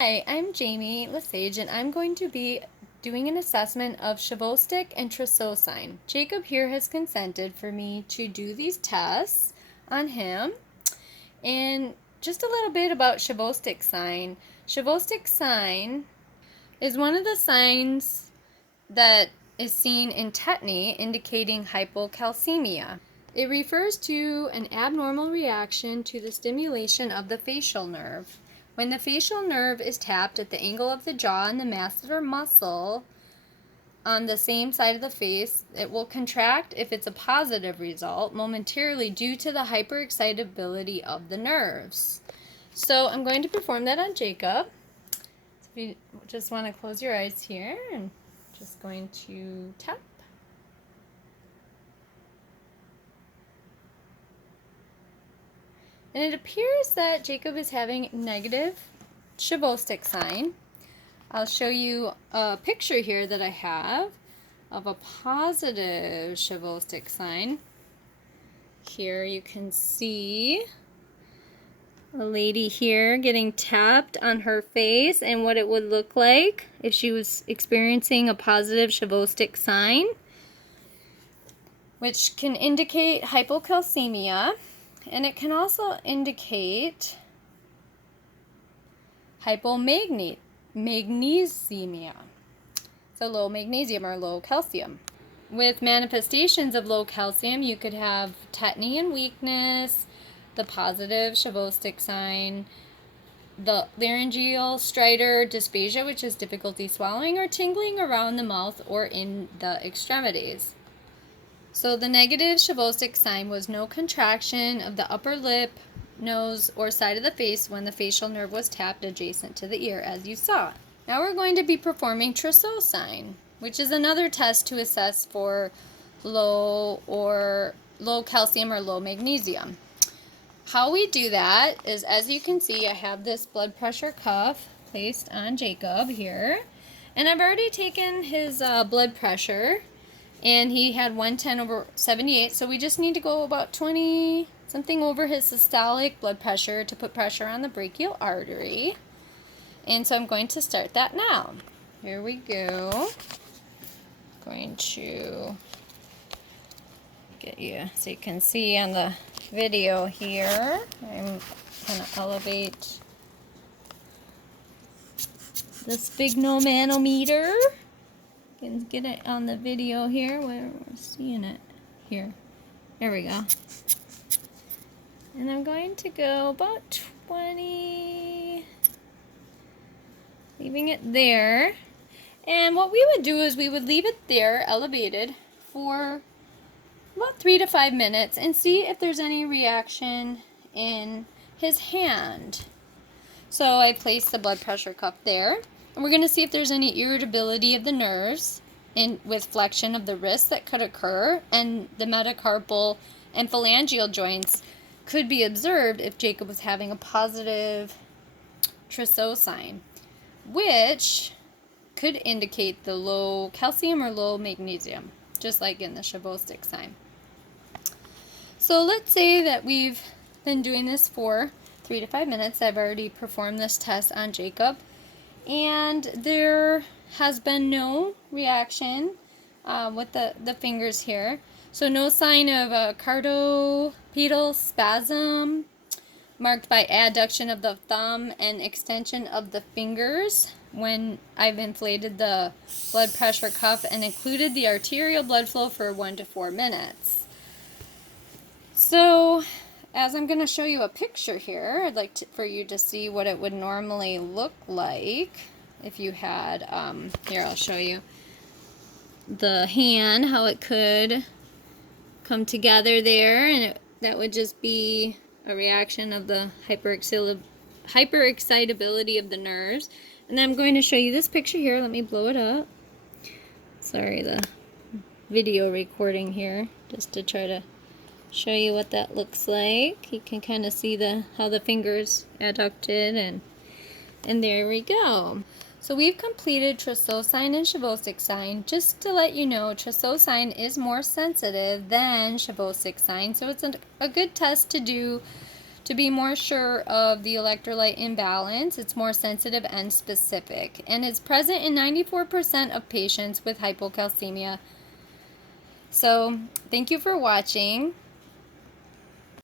Hi, I'm Jamie Lesage, and I'm going to be doing an assessment of Chvostek and Trousseau sign. Jacob here has consented for me to do these tests on him. And just a little bit about Chvostek sign. Chvostek sign is one of the signs that is seen in tetany, indicating hypocalcemia. It refers to an abnormal reaction to the stimulation of the facial nerve. When the facial nerve is tapped at the angle of the jaw and the masseter muscle on the same side of the face, it will contract if it's a positive result momentarily due to the hyperexcitability of the nerves. So I'm going to perform that on Jacob. So if you just want to close your eyes here, and just going to tap. And it appears that Jacob is having negative Chvostek sign. I'll show you a picture here that I have of a positive Chvostek sign. Here you can see a lady here getting tapped on her face and what it would look like if she was experiencing a positive Chvostek sign, which can indicate hypocalcemia. And it can also indicate hypomagnesemia, so low magnesium or low calcium. With manifestations of low calcium, you could have tetany and weakness, the positive Chvostek sign, the laryngeal stridor dysphagia, which is difficulty swallowing or tingling around the mouth or in the extremities. So the negative Chvostek sign was no contraction of the upper lip, nose, or side of the face when the facial nerve was tapped adjacent to the ear, as you saw. Now we're going to be performing Trousseau sign, which is another test to assess for low calcium or low magnesium. How we do that is, as you can see, I have this blood pressure cuff placed on Jacob here, and I've already taken his blood pressure. And he had 110/78, so we just need to go about 20 something over his systolic blood pressure to put pressure on the brachial artery. And so I'm going to start that now. Here we go. Going to get you so you can see on the video here. I'm going to elevate this big manometer. You can get it on the video here where we're seeing it here. There we go. And I'm going to go about 20, leaving it there. And what we would do is we would leave it there elevated for about 3 to 5 minutes and see if there's any reaction in his hand. So I placed the blood pressure cuff there. And we're going to see if there's any irritability of the nerves with flexion of the wrist that could occur, and the metacarpal and phalangeal joints could be observed if Jacob was having a positive Trousseau sign, which could indicate the low calcium or low magnesium, just like in the Chvostek sign. So let's say that we've been doing this for 3 to 5 minutes. I've already performed this test on Jacob, and there has been no reaction with the fingers here. So no sign of a carpopedal spasm marked by adduction of the thumb and extension of the fingers when I've inflated the blood pressure cuff and included the arterial blood flow for 1 to 4 minutes. So as I'm going to show you a picture here, I'd like for you to see what it would normally look like if you had, here I'll show you the hand, how it could come together there, and that would just be a reaction of the hyperexcitability of the nerves. And then I'm going to show you this picture here. Let me blow it up. Sorry, the video recording here, just to try to show you what that looks like. You can kind of see how the fingers adducted, and there we go. So we've completed Trousseau sign and Chvostek sign. Just to let you know, Trousseau sign is more sensitive than Chvostek sign, so it's a good test to do to be more sure of the electrolyte imbalance. It's more sensitive and specific, and it's present in 94% of patients with hypocalcemia. So thank you for watching.